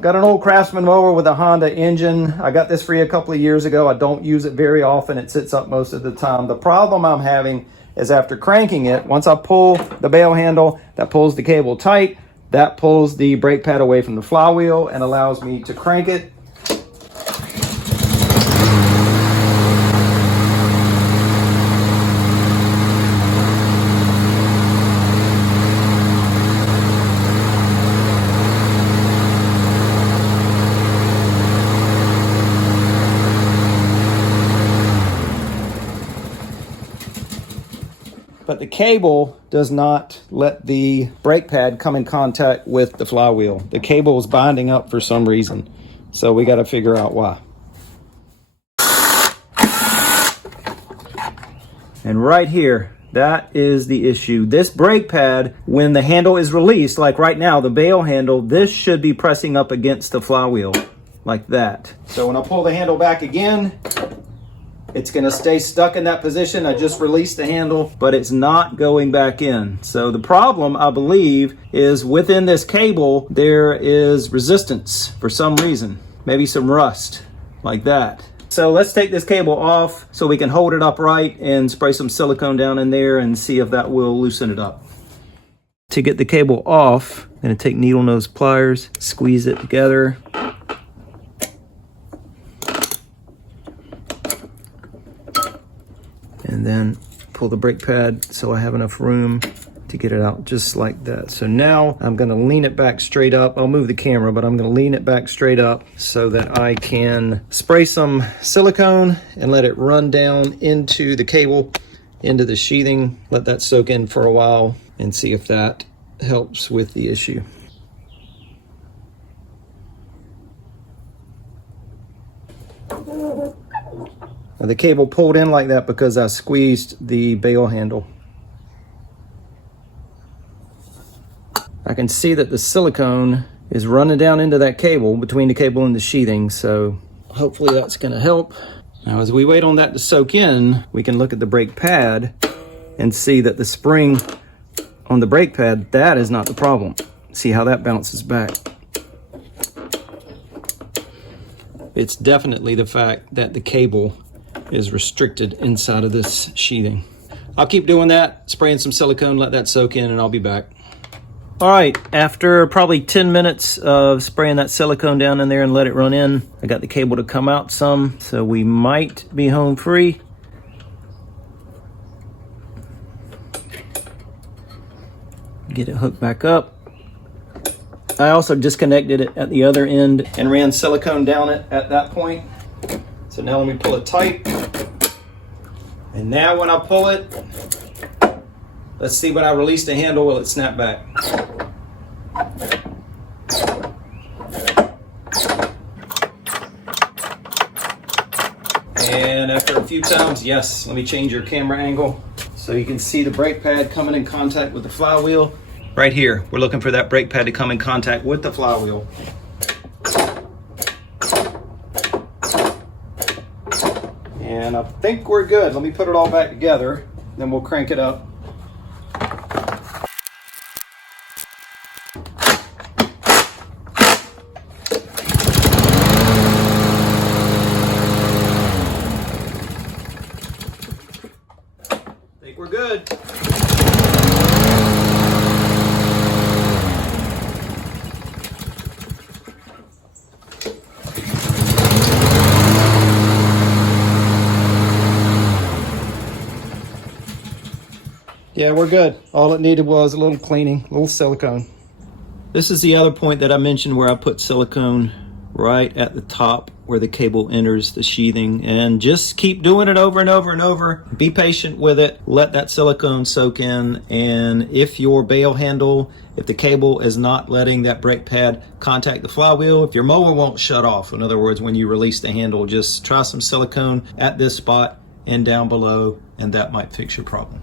Got an old Craftsman mower with a Honda engine. I got this free a couple of years ago. I don't use it very often. It sits up most of the time. The problem I'm having is after cranking it, once I pull the bail handle, that pulls the cable tight, that pulls the brake pad away from the flywheel and allows me to crank it. But the cable does not let the brake pad come in contact with the flywheel. The cable is binding up for some reason. So we got to figure out why. And right here, that is the issue. This brake pad, when the handle is released, like right now, the bail handle, this should be pressing up against the flywheel like that. So when I pull the handle back again, it's going to stay stuck in that position. I just released the handle, but it's not going back in. So the problem, I believe, is within this cable, there is resistance for some reason. Maybe some rust, like that. So let's take this cable off so we can hold it upright and spray some silicone down in there and see if that will loosen it up. To get the cable off, I'm going to take needle nose pliers, squeeze it together. And then pull the brake pad so I have enough room to get it out just like that. So now I'm going to lean it back straight up. I'll move the camera, but I'm going to lean it back straight up so that I can spray some silicone and let it run down into the cable, into the sheathing. Let that soak in for a while and see if that helps with the issue. Now the cable pulled in like that because I squeezed the bail handle. I can see that the silicone is running down into that cable, between the cable and the sheathing, so hopefully that's going to help. Now as we wait on that to soak in, we can look at the brake pad and see that the spring on the brake pad, that is not the problem. See how that bounces back. It's definitely the fact that the cable is restricted inside of this sheathing. I'll keep doing that, spraying some silicone, let that soak in, and I'll be back. All right, after probably 10 minutes of spraying that silicone down in there and let it run in, I got the cable to come out some, so we might be home free. Get it hooked back up. I also disconnected it at the other end and ran silicone down it at that point. So now let me pull it tight. And now when I pull it, let's see when I release the handle, will it snap back? And after a few times, yes, let me change your camera angle so you can see the brake pad coming in contact with the flywheel. Right here, we're looking for that brake pad to come in contact with the flywheel. And I think we're good. Let me put it all back together, then we'll crank it up. I think we're good. Yeah, we're good. All it needed was a little cleaning, a little silicone. This is the other point that I mentioned where I put silicone right at the top where the cable enters the sheathing, and just keep doing it over and over and over. Be patient with it. Let that silicone soak in, and if your bail handle, if the cable is not letting that brake pad contact the flywheel, if your mower won't shut off, in other words, when you release the handle, just try some silicone at this spot and down below, and that might fix your problem.